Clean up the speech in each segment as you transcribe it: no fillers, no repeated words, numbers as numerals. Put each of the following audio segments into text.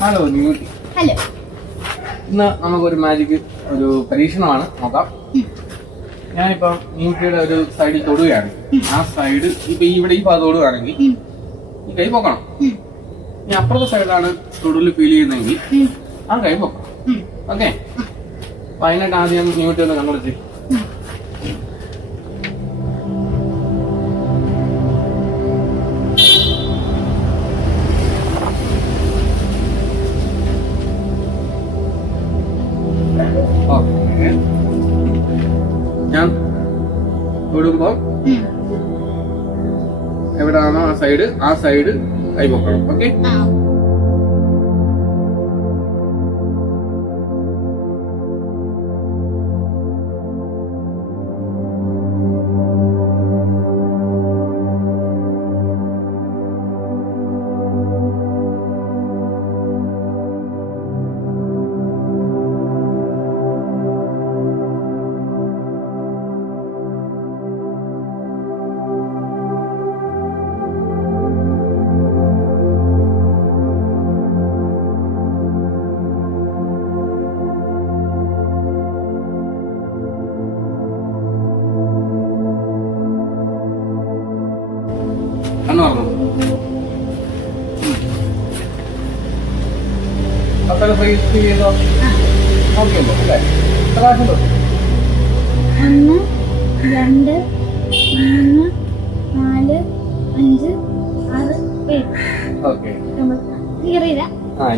Hello ന്യൂട്ടി. Hello. ഇന്ന് നമുക്കൊരു magic ഒരു പരീക്ഷണമാണ്, നോക്കാം. ഞാനിപ്പം ന്യൂട്ടിയുടെ ഒരു സൈഡിൽ തൊടുകയാണ്. ആ സൈഡ് ഇപ്പൊ ഇവിടെ ഈ ഭാഗത്ത് തൊടുകയാണെങ്കിൽ ഈ കൈ പൊക്കണം. ഇനി അപ്പുറത്തെ സൈഡാണ് തൊടുവിൽ ഫീൽ ചെയ്യുന്നതെങ്കിൽ ആ കൈ പൊക്കണം. ഓക്കെ, അപ്പൊ അതിനായിട്ട് ആദ്യം ന്യൂട്ടി ഒന്ന് കണ്ടുപിടിച്ച്. ഞാൻ തൊടുമ്പോ എവിടെയാണോ ആ സൈഡ് കൈ പൊക്കണം. ഓക്കെ, കണ്ണു പറഞ്ഞു. അപ്പൊ ഫേസ് ചെയ്തോ? ഓക്കെ അല്ലേ? അല്ലേ? എത്ര പ്രാവശ്യം തൊട്ടു? 1 2 3 4 5 6 7. ഓക്കെ.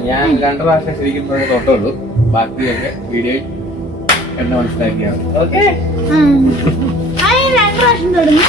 ഞാൻ 2 പ്രാവശ്യം ശരിക്കും തൊട്ടുള്ളൂ. ബാക്കിയൊക്കെ വീഡിയോ കണ്ട് മനസ്സിലാക്കിയാണ്. ഓക്കെ, 2 പ്രാവശ്യം തൊടുന്നു.